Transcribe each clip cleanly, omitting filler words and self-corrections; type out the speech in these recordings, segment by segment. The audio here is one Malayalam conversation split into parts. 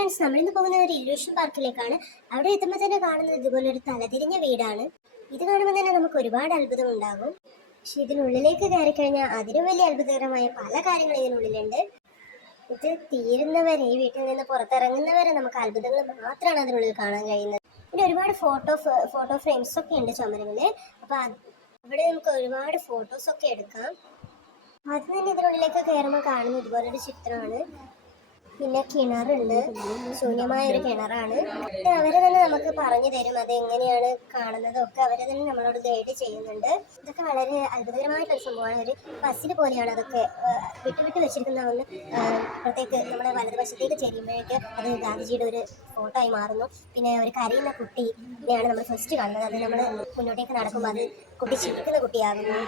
ഫ്രണ്ട്സ്, നമ്മളിന്ന് പോകുന്ന ഒരു ഇല്യൂഷൻ പാർക്കിലേക്കാണ്. അവിടെ എത്തുമ്പോൾ തന്നെ കാണുന്നത് ഇതുപോലെ ഒരു തലതിരിഞ്ഞ വീടാണ്. ഇത് കാണുമ്പോൾ തന്നെ നമുക്ക് ഒരുപാട് അത്ഭുതം ഉണ്ടാകും. പക്ഷെ ഇതിനുള്ളിലേക്ക് കയറി കഴിഞ്ഞാൽ അതിനും വലിയ അത്ഭുതകരമായ പല കാര്യങ്ങളും ഇതിനുള്ളിലുണ്ട്. ഇത് തീരുന്നവരെ, ഈ വീട്ടിൽ നിന്ന് പുറത്തിറങ്ങുന്നവരെ നമുക്ക് അത്ഭുതങ്ങൾ മാത്രമാണ് അതിനുള്ളിൽ കാണാൻ കഴിയുന്നത്. പിന്നെ ഒരുപാട് ഫോട്ടോ ഫ്രെയിംസ് ഒക്കെ ഉണ്ട് ചുമരുകളിൽ. അപ്പൊ അവിടെ നമുക്ക് ഒരുപാട് ഫോട്ടോസ് ഒക്കെ എടുക്കാം. ആദ്യം തന്നെ ഇതിനുള്ളിലേക്ക് കയറുമ്പോൾ കാണുന്ന ഇതുപോലൊരു ചിത്രമാണ്. പിന്നെ കിണറുണ്ട്, ശൂന്യമായ ഒരു കിണറാണ്. അവര് തന്നെ നമുക്ക് പറഞ്ഞു തരും അതെങ്ങനെയാണ് കാണുന്നതൊക്കെ. അവരെ തന്നെ നമ്മളോട് ഗൈഡ് ചെയ്യുന്നുണ്ട്. ഇതൊക്കെ വളരെ അത്ഭുതകരമായിട്ടുള്ള സംഭവമാണ്. ഒരു പസിൽ പോലെയാണ് അതൊക്കെ വിട്ട് വെച്ചിരിക്കുന്ന ഒന്ന്. പ്രത്യേക നമ്മുടെ വലതുവശത്തേക്ക് ചെല്ലുമ്പോഴേക്ക് അത് ഗാന്ധിജിയുടെ ഒരു ഫോട്ടോ ആയി മാറുന്നു. പിന്നെ ഒരു കരയുന്ന കുട്ടിയാണ് നമ്മൾ ഫസ്റ്റ് കാണുന്നത്. അത് നമ്മൾ മുന്നോട്ടേക്ക് നടക്കുമ്പോൾ അത് കുട്ടി ചിരിക്കുന്ന കുട്ടിയാകുന്നു.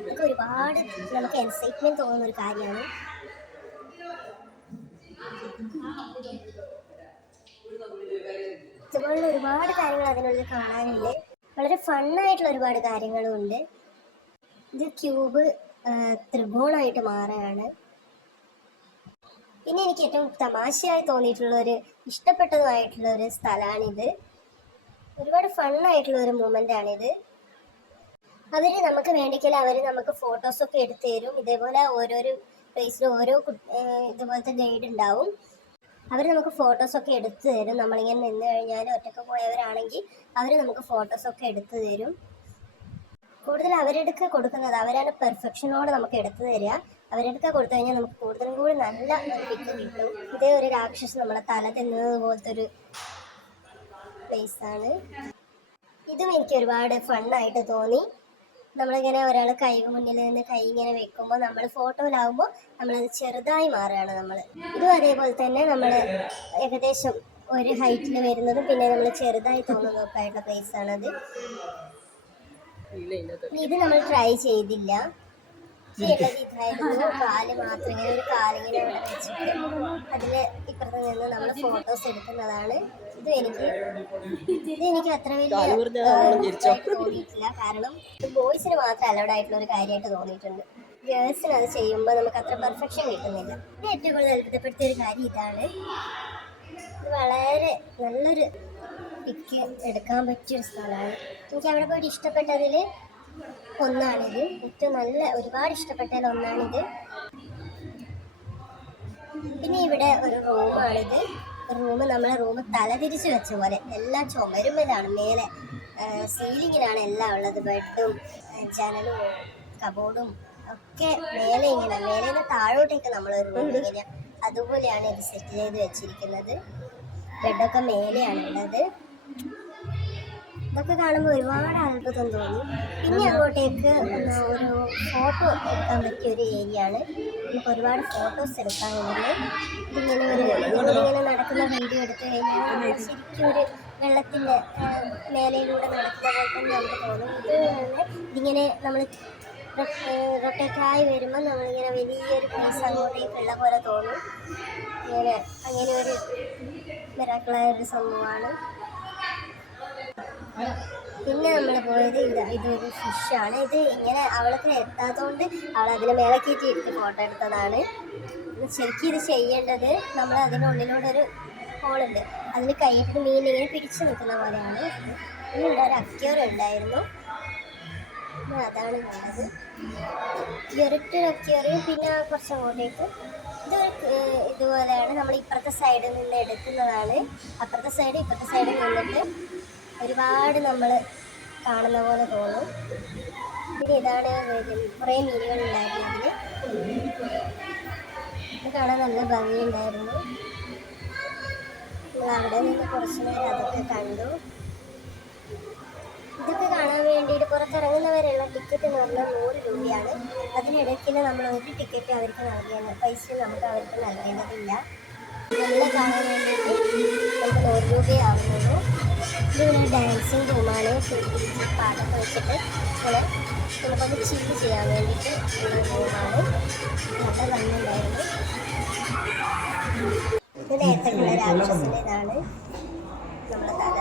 ഇതൊക്കെ ഒരുപാട് നമുക്ക് എക്സൈറ്റ്മെന്റ് തോന്നുന്ന ഒരു കാര്യമാണ്. ഇതുപോലുള്ള ഒരുപാട് കാര്യങ്ങൾ അതിനുള്ളിൽ കാണാനുണ്ട്. വളരെ ഫണ്ണായിട്ടുള്ള ഒരുപാട് കാര്യങ്ങളും ഉണ്ട്. ഇത് ക്യൂബ് ത്രികോണമായിട്ട് മാറുകയാണ്. പിന്നെ എനിക്ക് ഏറ്റവും തമാശയായി ഇഷ്ടപ്പെട്ടതുമായിട്ടുള്ള ഒരു സ്ഥലമാണിത്. ഒരുപാട് ഫണ്ണായിട്ടുള്ള ഒരു മൊമെന്റ് ആണിത്. അവര് നമുക്ക് വേണ്ടിക്കൽ അവര് നമുക്ക് ഫോട്ടോസൊക്കെ എടുത്തു തരും. ഇതേപോലെ ഓരോരോ പ്ലേസിലും ഓരോ ഇതുപോലത്തെ ഗൈഡ് ഉണ്ടാവും. അവർ നമുക്ക് ഫോട്ടോസൊക്കെ എടുത്തു തരും. നമ്മളിങ്ങനെ നിന്ന് കഴിഞ്ഞാൽ ഒറ്റയ്ക്ക് പോയവരാണെങ്കിൽ അവർ നമുക്ക് ഫോട്ടോസൊക്കെ എടുത്തു തരും. കൂടുതൽ അവരെടുക്ക കൊടുക്കുന്നത്, അവരാണ് പെർഫെക്ഷനോടെ നമുക്ക് എടുത്തു തരിക. അവരെടുക്ക കൊടുത്തു കഴിഞ്ഞാൽ നമുക്ക് കൂടുതലും കൂടി നല്ല പിക്ക് കിട്ടും. ഇതേ ഒരു രാക്ഷസ് നമ്മളെ തല തിന്നത് പോലത്തെ ഒരു പ്ലേസാണ്. ഇതും എനിക്ക് ഒരുപാട് ഫണ്ണായിട്ട് തോന്നി. നമ്മളിങ്ങനെ ഒരാൾ കൈ മുന്നിൽ നിന്ന് കൈ ഇങ്ങനെ വെക്കുമ്പോൾ നമ്മൾ ഫോട്ടോയിലാവുമ്പോൾ നമ്മളത് ചെറുതായി മാറുകയാണ് നമ്മൾ. ഇതും അതേപോലെ തന്നെ നമ്മൾ ഏകദേശം ഒരു ഹൈറ്റിൽ വരുന്നതും പിന്നെ നമ്മൾ ചെറുതായി തോന്നുന്നതൊക്കെ ആയിട്ടുള്ള പ്ലേസാണത്. ഇത് നമ്മൾ ട്രൈ ചെയ്തില്ല. ഇതായിരുന്നു. കാല് മാത്രം ഇങ്ങനെ ഒരു കാലിങ്ങനെ അവിടെ വെച്ചിട്ട് അതിൽ ഇപ്പുറത്ത് നിന്ന് നമ്മൾ ഫോട്ടോസ് എടുക്കുന്നതാണ്. ഇത് എനിക്ക് അത്ര വലിയ തോന്നിയിട്ടില്ല. കാരണം ബോയ്സിന് മാത്രം അലൗഡ് ആയിട്ടുള്ള ഒരു കാര്യമായിട്ട് തോന്നിയിട്ടുണ്ട്. ഗേൾസിന് അത് ചെയ്യുമ്പോൾ നമുക്ക് അത്ര പെർഫെക്ഷൻ കിട്ടുന്നില്ല. പിന്നെ ഏറ്റവും കൂടുതൽ അത്ഭുതപ്പെടുത്തിയ ഒരു കാര്യം ഇതാണ്. ഇത് വളരെ നല്ലൊരു പിക്ക് എടുക്കാൻ പറ്റിയൊരു സ്ഥലമാണ്. എനിക്ക് അവിടെ പോയിട്ട് ഇഷ്ടപ്പെട്ടതിൽ ഒന്നാണിത്. ഏറ്റവും ഒരുപാട് ഇഷ്ടപ്പെട്ടതിൽ ഒന്നാണിത്. പിന്നെ ഇവിടെ ഒരു റൂമാണിത്. നമ്മളെ റൂം തലതിരിച്ച് വെച്ച പോലെ എല്ലാ ചുമരുമലാണ്, മേലെ സീലിങ്ങിലാണ് എല്ലാം ഉള്ളത്. ബെഡും ജനലും കബോർഡും ഒക്കെ മേലെ നിന്ന് താഴോട്ടേക്ക് നമ്മളൊരു റൂം ഇങ്ങനെ അതുപോലെയാണ് ഇത് സെറ്റ് ചെയ്ത് വെച്ചിരിക്കുന്നത്. ബെഡൊക്കെ മേലെയാണ് ഉള്ളത്. ഇതൊക്കെ കാണുമ്പോൾ ഒരുപാട് അത്ഭുതം തോന്നി. പിന്നെ അങ്ങോട്ടേക്ക് ഒരു ഫോട്ടോ എടുക്കാൻ പറ്റിയ ഒരു ഏരിയ ആണ്. നമുക്ക് ഒരുപാട് ഫോട്ടോസ് എടുക്കാനുണ്ട്. ഇങ്ങനെ നടക്കുന്ന വീഡിയോ എടുത്തു കഴിഞ്ഞാൽ ശരിക്കും ഒരു വെള്ളത്തിൻ്റെ മേലയിലൂടെ നടക്കുന്ന പോലെ തന്നെ നമുക്ക് തോന്നും. ഇതിങ്ങനെ നമ്മൾ റൊട്ടേറ്റായി വരുമ്പോൾ നമ്മളിങ്ങനെ വലിയൊരു പ്ലേസ് അങ്ങോട്ടേക്കുള്ള പോലെ തോന്നും. അങ്ങനെ ഒരു മിറാക്കിളായ ഒരു സംഭവമാണ്. പിന്നെ നമ്മൾ പോയത് ഇതൊരു ഫിഷാണ്. ഇത് ഇങ്ങനെ അവൾക്ക് എത്താത്തതുകൊണ്ട് അവൾ അതിന് മേലെ കയറ്റി എടുത്ത് ഫോട്ടോ എടുത്തതാണ്. ശരിക്കും ഇത് ചെയ്യേണ്ടത് നമ്മൾ അതിനുള്ളിലൂടെ ഒരു ഹോളുണ്ട്, അതിൽ കൈയിട്ട് മീൻ ഇങ്ങനെ പിടിച്ചു നിൽക്കുന്ന പോലെയാണ്. ഇവിടെ ഒരു അക്വേറിയം ഉണ്ടായിരുന്നു, അതാണ് കണ്ടത്. ഈ ഒരൊറ്റ അക്വേറിയം. പിന്നെ കുറച്ചങ്ങോട്ടേക്ക് ഇതുപോലെയാണ്. നമ്മൾ ഇപ്പുറത്തെ സൈഡിൽ നിന്ന് എടുക്കുന്നതാണ്. അപ്പുറത്തെ സൈഡ് ഇപ്പുറത്തെ സൈഡിൽ നിന്നിട്ട് ഒരുപാട് നമ്മൾ കാണുന്ന പോലെ തോന്നും. പിന്നെ ഇതാണ് കുറേ മീനുകൾ ഉണ്ടായിരുന്നു അതിൽ. ഇത് കാണാൻ നല്ല ഭംഗിയുണ്ടായിരുന്നു. നമ്മൾ അവിടെ നിന്ന് കുറച്ച് നേരം അതൊക്കെ കണ്ടു. ഇതൊക്കെ കാണാൻ വേണ്ടിയിട്ട് പുറത്തിറങ്ങുന്നവരെയുള്ള ടിക്കറ്റ് എന്ന് പറഞ്ഞാൽ 100 രൂപയാണ്. അതിനിടയ്ക്ക് നമ്മൾ ഒരു ടിക്കറ്റ് അവർക്ക് നൽകിയാണ്, പൈസ നമുക്ക് അവർക്ക് നൽകേണ്ടതില്ല. നമ്മളെ കാണാൻ വേണ്ടിയിട്ട് നമുക്ക് 100 രൂപയാവുന്നുള്ളൂ. ഇതൊരു ഡാൻസിങ് റൂമാണ്. പാട്ടൊക്കെ വെച്ചിട്ട് നമുക്കൊന്ന് ചില്ല് ചെയ്യാൻ വേണ്ടിയിട്ട് ഉള്ള റൂമാണ്. നല്ല ഭംഗിയുണ്ടായിരുന്നു. ഇത് നേരത്തെ ഉള്ള രാക്ഷസിൻ്റെതാണ്. നമ്മുടെ തല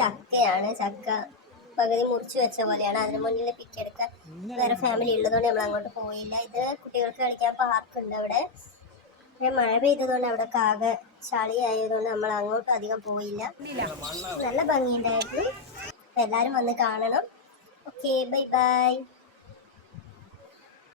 ചക്കയാണ്. ചക്ക പകുതി മുറിച്ച് വെച്ച പോലെയാണ്. അതിന് മുന്നിൽ പിക്ക് എടുക്കാൻ വേറെ ഫാമിലി ഉള്ളതുകൊണ്ട് നമ്മൾ അങ്ങോട്ട് പോയില്ല. ഇത് കുട്ടികൾക്ക് കളിക്കാൻ പാർക്കുണ്ട് അവിടെ. മഴ പെയ്തതുകൊണ്ട് അവിടെ ആകെ ചളി ആയതുകൊണ്ട് നമ്മൾ അങ്ങോട്ട് അധികം പോയില്ല. നല്ല ഭംഗിയുണ്ടായിരുന്നു. എല്ലാവരും വന്ന് കാണണം. Okay, bye bye.